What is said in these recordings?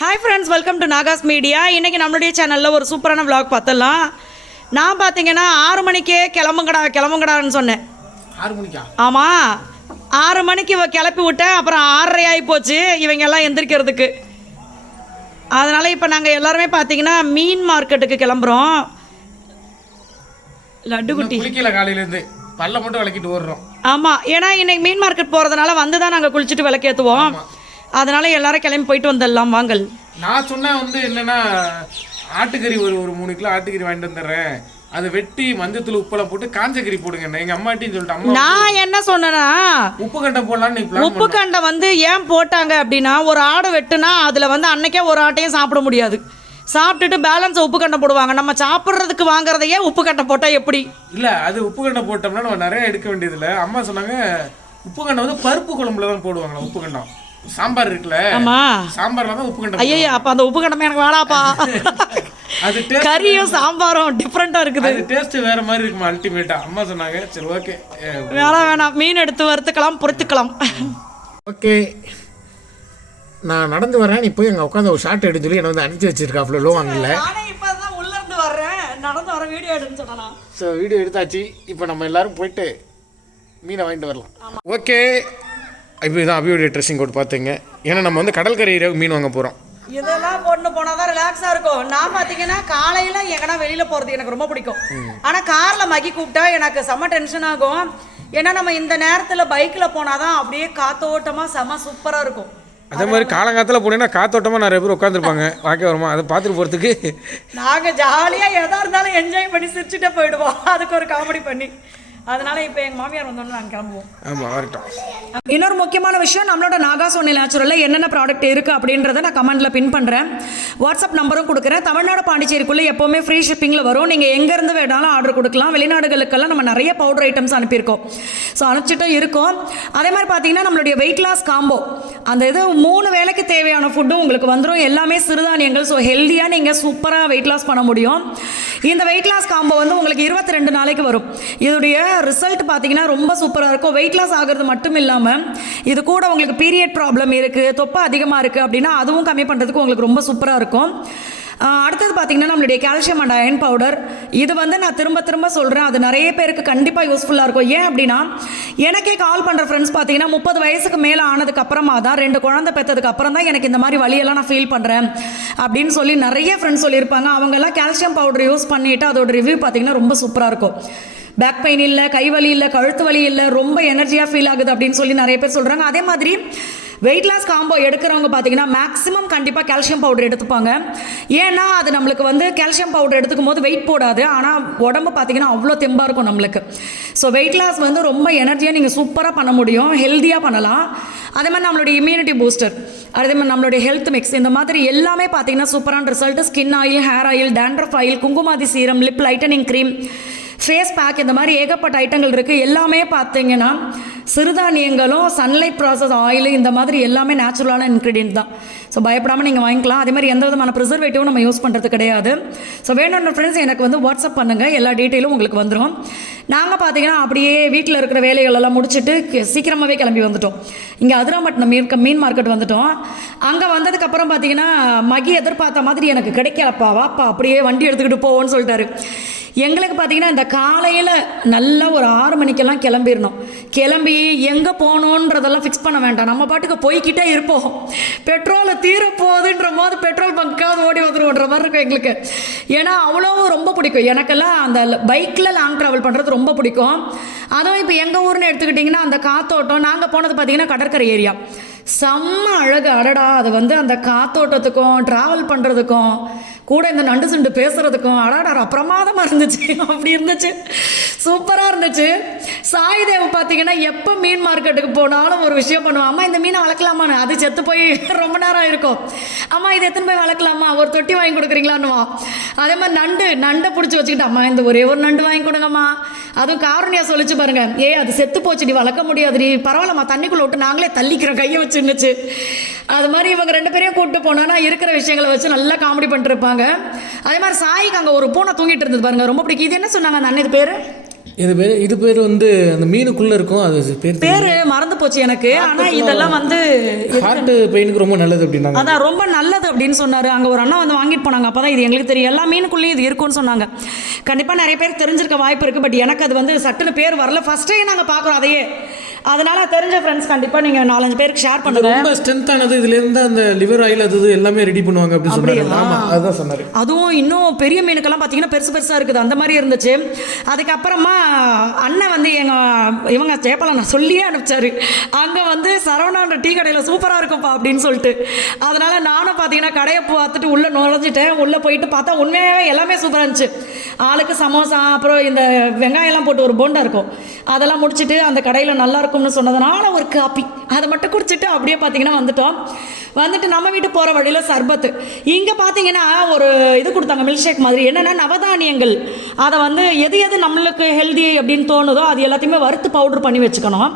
Hi friends, welcome to Nahash media. இன்றைக்கி நம்மளுடைய சேனலில் ஒரு சூப்பரான விளாக் பார்த்துடலாம். நான் பார்த்தீங்கன்னா 6 மணிக்கே கிளம்புங்கடான்னு சொன்னேன். 6 மணிக்கா? ஆமாம், 6 மணிக்கு கிளப்பி விட்டேன். அப்புறம் 6:30 ஆகி போச்சு இவங்க எல்லாம் எந்திரிக்கிறதுக்கு. அதனால் இப்போ நாங்கள் எல்லாருமே பார்த்தீங்கன்னா மீன் மார்க்கெட்டுக்கு கிளம்புறோம். லட்டுக்குட்டி குளிக்கல, காலையிலேருந்து பல்ல மட்டும் விளக்கிட்டு ஓடுறோம். ஆமாம், ஏன்னா இன்றைக்கி மீன் மார்க்கெட் போகிறதுனால வந்து தான் நாங்கள் குளிச்சுட்டு விளக்கேற்றுவோம். அதனால எல்லாரும் கிளம்பி போயிட்டு வந்துடலாம் வாங்கல். நான் சொன்னேன் என்னன்னா ஆட்டுக்கறி ஒரு 3 கிலோ ஆட்டுக்கறி வாங்கிட்டு வந்துடுறேன், அதை வெட்டி மஞ்சத்தூள் உப்பெல்லாம் போட்டு காஞ்சக்கறி போடுங்க எங்க அம்மாட்டின்னு சொல்லிட்டு. அம்மா நான் என்ன சொன்னேன்னா உப்பு கண்டை போடலான்னு உப்பு கண்டை ஏன் போட்டாங்க அப்படின்னா, ஒரு ஆடு வெட்டுனா அதுல அன்னைக்கே ஒரு ஆட்டையும் சாப்பிட முடியாது. சாப்பிட்டுட்டு பேலன்ஸ் உப்பு கண்டை போடுவாங்க. நம்ம சாப்பிட்றதுக்கு வாங்குறதையே உப்பு கண்டை போட்டா எப்படி? இல்ல, அது உப்பு கண்டை போட்டோம்னா நம்ம நிறைய எடுக்க வேண்டியதில்லை. அம்மா சொன்னாங்க உப்பு கண்டை பருப்பு குழம்புல தான் போடுவாங்களா. உப்பு கண்டம் சாம்பார் இருக்குல்ல, ஆமா, சாம்பார்ல தான் உப்பு கண்டம். ஐயா, அப்ப அந்த உப்பு கண்டமே எனக்கு வேணாப்பா. அது கறியும் சாம்பாரும் டிஃப்ரெண்டா இருக்குது. அது டேஸ்ட் வேற மாதிரி இருக்குமா அல்டிமேட்டா. அம்மா சொன்னாங்க சரி ஓகே வேணாம், மீன் எடுத்து வறுத்துக்கலாம், பொரித்துக்கலாம். ஓகே, நான் நடந்து வரேன், நீ போய் அங்கே உட்காந்து ஒரு ஷார்ட் எடுத்து சொல்லி என்னை அனுப்பிச்சி வச்சிருக்காப்புல லோ வாங்கல. இப்பதான் உள்ள இருந்து வர்றேன், நடந்து வர வீடியோ எடுன்னு சொன்னா. ஸோ வீடியோ எடுத்தாச்சு. இப்போ நம்ம எல்லாரும் போயிட்டு மீனை வாங்கிட்டு வரலாம். ஓகே, இப்போ இதான் அபியோடைய ட்ரெஸ்ஸிங் கோட் பார்த்துங்க. ஏன்னா நம்ம கடற்கரை மீன் வாங்க போகிறோம். இதெல்லாம் போட்டு போனால் தான் ரிலாக்ஸாக இருக்கும். நான் பார்த்தீங்கன்னா காலையில் எங்கன்னா வெளியில் போகிறது எனக்கு ரொம்ப பிடிக்கும். ஆனால் காரில் மகி கூப்பிட்டா எனக்கு செம்ம டென்ஷன் ஆகும். ஏன்னா நம்ம இந்த நேரத்தில் பைக்கில் போனால் தான் அப்படியே காத்தோட்டமாக செம்ம சூப்பராக இருக்கும். அதே மாதிரி காலங்காலத்தில் போனீங்கன்னா காத்தோட்டமாக நிறைய பேர் உட்காந்துருப்பாங்க, வாக்கே வருமா, அதை பார்த்துட்டு போகிறதுக்கு நாங்கள் ஜாலியாக எதாக இருந்தாலும் என்ஜாய் பண்ணி சிரிச்சுட்டே போயிடுவோம். அதுக்கு ஒரு காமெடி பண்ணி. அதனால இப்போ எங்கள் மாமியார் வந்தோன்னு நாங்கள் கிளம்புவோம். ஆமாம், வரட்டும். இன்னொரு முக்கியமான விஷயம், நம்மளோட நாகாஸ் ஒன்லி நேச்சுரலில் என்னென்ன ப்ராடக்ட் இருக்குது அப்படின்றத நான் கமெண்ட்டில் பின் பண்ணுறேன். வாட்ஸ்அப் நம்பரும் கொடுக்குறேன். தமிழ்நாடு பாண்டிச்சேரிக்குள்ளே எப்போவுமே ஃப்ரீ ஷிப்பிங்கில் வரும். நீங்கள் எங்கேருந்து வேணாலும் ஆர்டர் கொடுக்கலாம். வெளிநாடுகளுக்கெல்லாம் நம்ம நிறைய பவுடர் ஐட்டம்ஸ் அனுப்பியிருக்கோம். ஸோ அனுப்பிச்சிட்டும் இருக்கும். அதே மாதிரி பார்த்தீங்கன்னா நம்மளுடைய வெயிட் லாஸ் காம்போ, அந்த இது 3 வேளைக்கு தேவையான ஃபுட்டும் உங்களுக்கு வந்துடும். எல்லாமே சிறுதானியங்கள். ஸோ ஹெல்த்தியாக நீங்கள் சூப்பராக வெயிட் லாஸ் பண்ண முடியும். இந்த வெயிட் லாஸ் காம்போ உங்களுக்கு 22 நாளைக்கு வரும். இதோடைய ரிசல்ட் பார்த்தீங்கன்னா ரொம்ப சூப்பராக இருக்கும். வெயிட் லாஸ் ஆகிறது மட்டும் இல்லாமல் இது கூட உங்களுக்கு பீரியட் ப்ராப்ளம் இருக்குது, தொப்பை அதிகமாக இருக்குது அப்படின்னா அதுவும் கம்மி பண்ணுறதுக்கு உங்களுக்கு ரொம்ப சூப்பராக இருக்கும். அடுத்தது பார்த்தீங்கன்னா நம்மளுடைய கால்சியம் அண்ட் அயன் பவுடர். இது நான் திரும்ப சொல்கிறேன், அது நிறைய பேருக்கு கண்டிப்பாக யூஸ்ஃபுல்லாக இருக்கும். ஏன் அப்படின்னா எனக்கே கால் பண்ணுற ஃப்ரெண்ட்ஸ் பார்த்தீங்கன்னா 30 வயசுக்கு மேலே ஆனதுக்கு அப்புறமா தான், 2 குழந்தை பெற்றதுக்கு அப்புறம் தான் எனக்கு இந்த மாதிரி வலியெல்லாம் நான் ஃபீல் பண்ணுறேன் அப்படின்னு சொல்லி நிறைய ஃப்ரெண்ட்ஸ் சொல்லியிருப்பாங்க. அவங்கெல்லாம் கால்சியம் பவுடர் யூஸ் பண்ணிவிட்டு அதோட ரிவ்யூ பார்த்தீங்கன்னா ரொம்ப சூப்பராக இருக்கும். பேக் பெயின் இல்லை, கை வலி இல்லை, கழுத்து வலி இல்லை, ரொம்ப எனர்ஜியாக ஃபீல் ஆகுது அப்படின்னு சொல்லி நிறைய பேர் சொல்கிறாங்க. அதே மாதிரி வெயிட் லாஸ் காம்போ எடுக்கிறவங்க பார்த்தீங்கன்னா மேக்ஸிமம் கண்டிப்பாக கால்சியம் பவுடர் எடுத்துப்பாங்க. ஏன்னா அது நம்மளுக்கு கால்சியம் பவுடர் எடுத்துக்கும் போது வெயிட் போடாது, ஆனால் உடம்பு பார்த்தீங்கன்னா அவ்வளோ தெம்பாக இருக்கும் நம்மளுக்கு. ஸோ வெயிட் லாஸ் ரொம்ப எனர்ஜியாக நீங்கள் சூப்பராக பண்ண முடியும், ஹெல்த்தியாக பண்ணலாம். அதே மாதிரி நம்மளுடைய இம்யூனிட்டி பூஸ்டர், அதே மாதிரி நம்மளுடைய ஹெல்த் மிக்ஸ், இந்த மாதிரி எல்லாமே பார்த்தீங்கன்னா சூப்பரான result. Skin oil, hair oil, dandruff oil, Kumkumadi serum, lip lightening cream, face pack, இந்த மாதிரி ஏகப்பட்ட ஐட்டங்கள் இருக்குது. எல்லாமே பார்த்தீங்கன்னா சிறுதானியங்களும் சன்லைட் ப்ராசஸ் ஆயில், இந்த மாதிரி எல்லாமே நேச்சுரலான இன்க்ரீடியன்ட் தான். ஸோ பயப்படாமல் நீங்கள் வாங்கிக்கலாம். அதே மாதிரி எந்த விதமான ப்ரிசர்வேட்டிவும் நம்ம யூஸ் பண்ணுறது கிடையாது. ஸோ வேணுன்ற ஃப்ரெண்ட்ஸ் எனக்கு வாட்ஸ்அப் பண்ணுங்கள், எல்லா டீட்டெயிலும் உங்களுக்கு வந்துடும். நாங்கள் பார்த்தீங்கன்னா அப்படியே வீட்டில் இருக்கிற வேலைகளெல்லாம் முடிச்சுட்டு சீக்கிரமாகவே கிளம்பி வந்துட்டோம். இங்கே அதிராம்பட்டினம் மீன் மார்க்கெட் வந்துட்டோம். அங்கே வந்ததுக்கப்புறம் பார்த்தீங்கன்னா மகி எதிர்பார்த்த மாதிரி எனக்கு கிடைக்கலப்பா, வாப்பா அப்படியே வண்டி எடுத்துக்கிட்டு போவோன்னு சொல்லிட்டாரு. எங்களுக்கு பார்த்தீங்கன்னா இந்த காலையில் நல்லா ஒரு 6 மணிக்கெல்லாம் கிளம்பிடணும். கிளம்பி எங்கே போகணுன்றதெல்லாம் ஃபிக்ஸ் பண்ண வேண்டாம், நம்ம பாட்டுக்கு போய்கிட்டே இருப்போம். பெட்ரோலை தீரப்போகுதுன்ற போது பெட்ரோல் பங்காவது ஓடி வந்துடுவோன்ற மாதிரி இருக்கும் எங்களுக்கு. ஏன்னா அவ்வளோ ரொம்ப பிடிக்கும் எனக்கெல்லாம் அந்த பைக்கில் லாங் ட்ராவல் பண்ணுறது ரொம்ப பிடிக்கும். அதுவும் இப்போ எங்கள் ஊர்னு எடுத்துக்கிட்டிங்கன்னா அந்த காத்தோட்டம், நாங்கள் போனது பார்த்தீங்கன்னா கடற்கரை ஏரியா, செம்ம அழகு. அடடா, அது அந்த காத்தோட்டத்துக்கும் ட்ராவல் பண்ணுறதுக்கும் கூட இந்த நண்டு சுண்டு பேசுகிறதுக்கும் அடாடா பிரமாதமாக இருந்துச்சு. அப்படி இருந்துச்சு, சூப்பராக இருந்துச்சு. சாய்தேவ் பார்த்தீங்கன்னா எப்போ மீன் மார்க்கெட்டுக்கு போனாலும் ஒரு விஷயம் பண்ணுவோம், அம்மா இந்த மீனை வளர்க்கலாமான்னு. அது செத்து போய் ரொம்ப நேரம் இருக்கும். அம்மா இது எத்தனை போய் வளர்க்கலாமா, ஒரு தொட்டி வாங்கி கொடுக்குறீங்களான்னுவா. அதே மாதிரி நண்டை பிடிச்சி வச்சுக்கிட்டு, அம்மா இந்த ஒரே ஒரு நண்டு வாங்கி கொடுங்கம்மா. அதுவும் காரணியா சொல்லிச்சு பாருங்க, அது செத்து போச்சு, நீ வளர்க்க முடியாது, நீ பரவாயில்லம்மா தண்ணிக்குள்ளே விட்டு நாங்களே தள்ளிக்கிறோம் கையை வச்சுருந்துச்சு. அது மாதிரி இவங்க 2 பேரையும் கூப்பிட்டு போனோன்னா இருக்கிற விஷயங்களை வச்சு நல்லா காமெடி பண்ணிட்டு இருப்பாங்க. அதே மாதிரி சாய்க்கு அங்கே ஒரு பூனை தூங்கிட்டு இருந்தது பாருங்க, ரொம்ப பிடிக்கும். இது என்ன சொன்னாங்க அந்த அண்ணன் பேர்? இது பேர் வந்து அந்த மீனுக்குள்ளே இருக்கும், அது பேர் மறந்து போச்சு எனக்கு. ஆனால் இதெல்லாம் வந்து ஹார்ட் பெயினுக்கு ரொம்ப நல்லது அப்படின்னாங்க. அதான் ரொம்ப நல்லது அப்படின்னு சொன்னார். அங்கே ஒரு அண்ணா வந்து வாங்கிட்டு போனாங்க. அப்போ தான் இது எங்களுக்கு தெரியும், எல்லா மீனுக்குள்ளேயும் இது இருக்கும்னு சொன்னாங்க. கண்டிப்பாக நிறைய பேர் தெரிஞ்சிருக்க வாய்ப்பு இருக்குது. பட் எனக்கு அது வந்து சட்டுன்னு பேர் வரல, ஃபஸ்ட்டே நாங்கள் பார்க்குறோம் அதையே. அதனால தெரிஞ்ச ஃப்ரெண்ட்ஸ் கண்டிப்பாக நீங்கள் 4-5 பேருக்கு ஷேர் பண்ணுங்க. ரொம்ப ஸ்ட்ரென்த்தானது, இதுலேருந்து அந்த லிவர் ஆயில் அது எல்லாமே ரெடி பண்ணுவாங்க அப்படின்னு சொன்னாங்க. ஆமாம், அதுதான் சொன்னார். அதுவும் இன்னும் பெரிய மீனுக்கெல்லாம் பார்த்தீங்கன்னா பெருசு பெருசாக இருக்குது, அந்த மாதிரி இருந்துச்சு. அதுக்கப்புறமா அண்ணன் வந்து இவங்க சேப்பலை நான் சொல்லியே அனுப்பிச்சாரு, அங்கே வந்து சரவணான்ற டீ கடையில் சூப்பராக இருக்கும்ப்பா அப்படின்னு சொல்லிட்டு. அதனால நானும் பார்த்தீங்கன்னா கடையை பார்த்துட்டு உள்ளே நுழைஞ்சிட்டேன். உள்ளே போயிட்டு பார்த்தா உண்மையாகவே எல்லாமே சூப்பராக இருந்துச்சு. ஆளுக்கு சமோசா, அப்புறம் இந்த வெங்காயம்லாம் போட்டு ஒரு போண்டா இருக்கும், அதெல்லாம் முடிச்சுட்டு அந்த கடையில் நல்லா இருக்கும்னு சொன்னதுனால ஒரு காப்பி அதை மட்டும் குடிச்சிட்டு அப்படியே பார்த்தீங்கன்னா வந்துட்டு நம்ம வீட்டு போகிற வழியில் சர்பத்து. இங்கே பார்த்தீங்கன்னா ஒரு இது கொடுத்தாங்க, மில்க் ஷேக் மாதிரி. என்னென்னா நவதானியங்கள், அதை வந்து எது நம்மளுக்கு ஹெல்தி அப்படின்னு தோணுதோ அது எல்லாத்தையுமே வறுத்து பவுடர் பண்ணி வச்சுக்கணும்.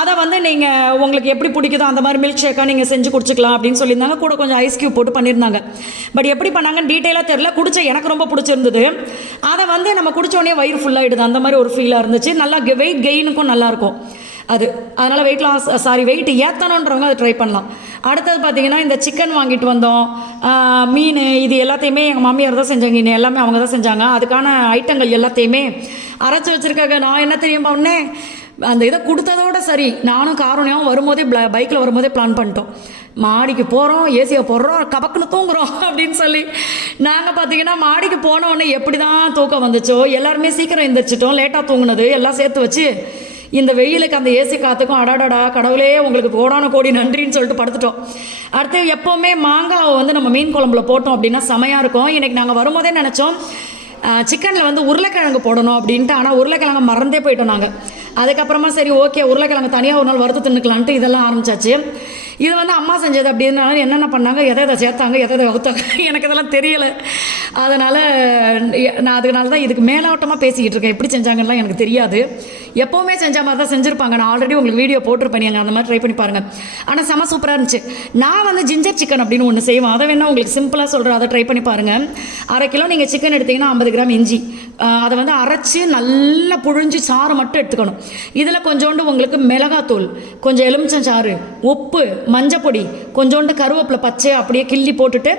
அதை வந்து நீங்கள் உங்களுக்கு எப்படி பிடிக்குதோ அந்த மாதிரி மில்க் ஷேக்காக நீங்கள் செஞ்சு குடிச்சிக்கலாம் அப்படின்னு சொல்லியிருந்தாங்க. கூட கொஞ்சம் ஐஸ் க்யூப் போட்டு பண்ணியிருந்தாங்க. பட் எப்படி பண்ணாங்கன்னு டீட்டெயிலாக தெரியல. குடிச்ச எனக்கு ரொம்ப பிடிச்சிருந்தது. அதை வந்து நம்ம குடித்தோடனே வயிறு ஃபுல்லாகிடுது, அந்த மாதிரி ஒரு ஃபீலாக இருந்துச்சு. நல்லா வெயிட் கெயினுக்கும் நல்லாயிருக்கும் அது. அதனால் வெயிட் ஏற்றணுன்றவங்க அதை ட்ரை பண்ணலாம். அடுத்தது பார்த்திங்கன்னா இந்த சிக்கன் வாங்கிட்டு வந்தோம், மீன், இது எல்லாத்தையுமே எங்கள் மாமியார் தான் செஞ்சாங்க. இன்னும் எல்லாமே அவங்க தான் செஞ்சாங்க. அதுக்கான ஐட்டங்கள் எல்லாத்தையுமே அரைச்சி வச்சுருக்காங்க. நான் என்ன தெரியுமா உடனே அந்த இதை கொடுத்ததோட சரி, நானும் காரணியாகவும் வரும்போதே பைக்கில் வரும்போதே பிளான் பண்ணிட்டோம். மாடிக்கு போகிறோம், ஏசியை போடுறோம், கபக்குன்னு தூங்குறோம் அப்படின்னு சொல்லி. நாங்கள் பார்த்தீங்கன்னா மாடிக்கு போன உடனே எப்படி தான் தூக்கம் வந்துச்சோ, எல்லாருமே சீக்கிரம் எந்திரிச்சிட்டோம். லேட்டாக தூங்குனது எல்லாம் சேர்த்து வச்சு இந்த வெயிலுக்கு அந்த ஏசி காற்றுக்கும் அடாடா கடவுளே உங்களுக்கு கோடான கோடி நன்றின்னு சொல்லிட்டு படுத்துட்டோம். அடுத்து எப்போவுமே மாங்காவை வந்து நம்ம மீன் குழம்புல போட்டோம் அப்படின்னா செமையாக இருக்கும். இன்றைக்கி நாங்கள் வரும்போதே நினச்சோம் சிக்கனில் வந்து உருளைக்கிழங்கு போடணும் அப்படின்ட்டு. ஆனால் உருளைக்கிழங்கு மறந்தே போயிட்டோம் நாங்கள். அதுக்கப்புறமா சரி ஓகே உருளைக்கிழங்கு தனியாக ஒரு நாள் வறுத்து தின்னுக்கலான்ட்டு இதெல்லாம் ஆரம்பிச்சாச்சு. இது வந்து அம்மா செஞ்சது அப்படின்னாலும் என்னென்ன பண்ணாங்க, எதை சேர்த்தாங்க, எதை ஊற்றாங்க, எனக்கு இதெல்லாம் தெரியலை. அதனால் நான் அதனால தான் இதுக்கு மேலோட்டமாக பேசிக்கிட்டு இருக்கேன். எப்படி செஞ்சாங்கலாம் எனக்கு தெரியாது. எப்போவுமே செஞ்ச மாதிரி தான் செஞ்சுருப்பாங்க. நான் ஆல்ரெடி உங்களுக்கு வீடியோ போட்டிருப்பேன், அந்த மாதிரி ட்ரை பண்ணி பாருங்கள். ஆனால் செம சூப்பராக இருந்துச்சு. நான் வந்து ஜிஞ்சர் சிக்கன் அப்படின்னு ஒன்று செய்வேன், அதை வேணால் உங்களுக்கு சிம்பிளாக சொல்கிறேன், அதை ட்ரை பண்ணி பாருங்கள். 1/2 கிலோ நீங்கள் சிக்கன் எடுத்திங்கன்னா 50 கிராம் இஞ்சி, அதை வந்து அரைச்சி நல்லா புழிஞ்சு சாறு மட்டும் எடுத்துக்கணும். இதில் கொஞ்சோண்டு உங்களுக்கு மிளகாத்தூள், கொஞ்சம் எலுமிச்சஞ்சாறு, உப்பு, மஞ்சப்பொடி, கொஞ்சோண்டு கருவேப்பிலை பச்சை அப்படியே கிள்ளி போட்டுட்டு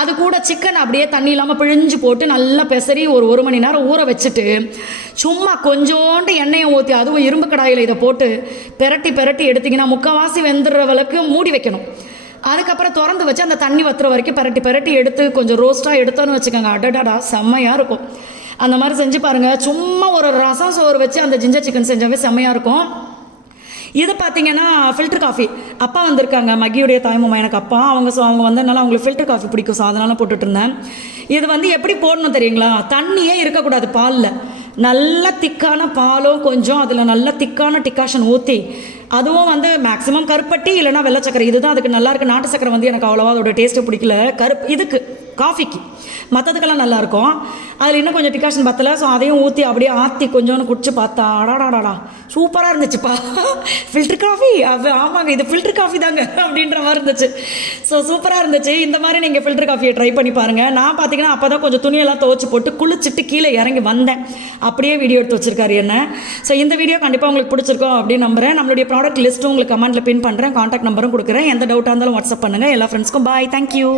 அது கூட சிக்கன் அப்படியே தண்ணி இல்லாமல் பிழிஞ்சு போட்டு நல்லா பெசரி ஒரு 1 மணி நேரம் ஊற வச்சுட்டு சும்மா கொஞ்சோண்டு எண்ணெயை ஊற்றி அதுவும் இரும்பு கடாயில் இதை போட்டு பெரட்டி எடுத்திங்கன்னா முக்கால்வாசி வெந்துடுறவளுக்கு மூடி வைக்கணும். அதுக்கப்புறம் திறந்து வச்சு அந்த தண்ணி வத்துற வரைக்கும் பெரட்டி எடுத்து கொஞ்சம் ரோஸ்ட்டாக எடுத்தோன்னு வச்சுக்கோங்க, அடடாடா செம்மையாக இருக்கும். அந்த மாதிரி செஞ்சு பாருங்கள். சும்மா ஒரு ரசம் சோறு வச்சு அந்த ஜிஞ்சர் சிக்கன் செஞ்சாவே செம்மையாக இருக்கும். இது பார்த்தீங்கன்னா ஃபில்டர் காஃபி. அப்பா வந்திருக்காங்க, மகியுடைய தாய்மாமா எனக்கு அப்பா. அவங்க வந்ததுனால அவங்களுக்கு ஃபில்டர் காஃபி பிடிக்கும், ஸோ அதனால போட்டுட்ருந்தேன். இது வந்து எப்படி போடணும் தெரியுங்களா, தண்ணியே இருக்கக்கூடாது பாலில். நல்ல திக்கான பாலும் கொஞ்சம் அதில் நல்ல திக்கான டிகாஷன் ஊற்றி, அதுவும் வந்து மேக்ஸிமம் கருப்பட்டி இல்லைனா வெள்ளை சக்கரை, இதுதான் அதுக்கு நல்லாயிருக்கு. நாட்டு சக்கரை வந்து எனக்கு அவ்வளோவா அதோட டேஸ்ட்டு பிடிக்கல. இதுக்கு காஃபிக்கு மற்றதுக்கெல்லாம் நல்லாயிருக்கும். அதில் இன்னும் கொஞ்சம் டிகாஷன் பத்தலை, ஸோ அதையும் ஊற்றி அப்படியே ஆற்றி கொஞ்சோன்னு குடிச்சு பார்த்தா அடாடாடாடா சூப்பராக இருந்துச்சுப்பா. ஃபில்டர் காஃபி, அது ஆமாங்க இது ஃபில்டர் காஃபி தாங்க அப்படின்ற மாதிரி இருந்துச்சு. ஸோ சூப்பராக இருந்துச்சு. இந்த மாதிரி நீங்கள் ஃபில்டர் காஃபியை ட்ரை பண்ணி பாருங்கள். நான் பார்த்தீங்கன்னா அப்போ தான் கொஞ்சம் துணியெல்லாம் துவச்சி போட்டு குளிச்சுட்டு கீழே இறங்கி வந்தேன். அப்படியே வீடியோ எடுத்து வச்சிருக்காரு என்ன. ஸோ இந்த வீடியோ கண்டிப்பாக உங்களுக்கு பிடிச்சிருக்கோம் அப்படின்னு நம்புகிறேன். நம்மளுடைய ப்ராடக்ட் லிஸ்ட்டும் உங்களுக்கு கமெண்ட்டில் பின் பண்ணுறேன், கான்டாக்ட் நம்பரும் கொடுக்குறேன். எந்த டவுட்டாக இருந்தாலும் வாட்ஸ்அப் பண்ணுங்கள். எல்லா ஃப்ரெண்ட்ஸ்க்கும் பாய், தேங்க்யூ.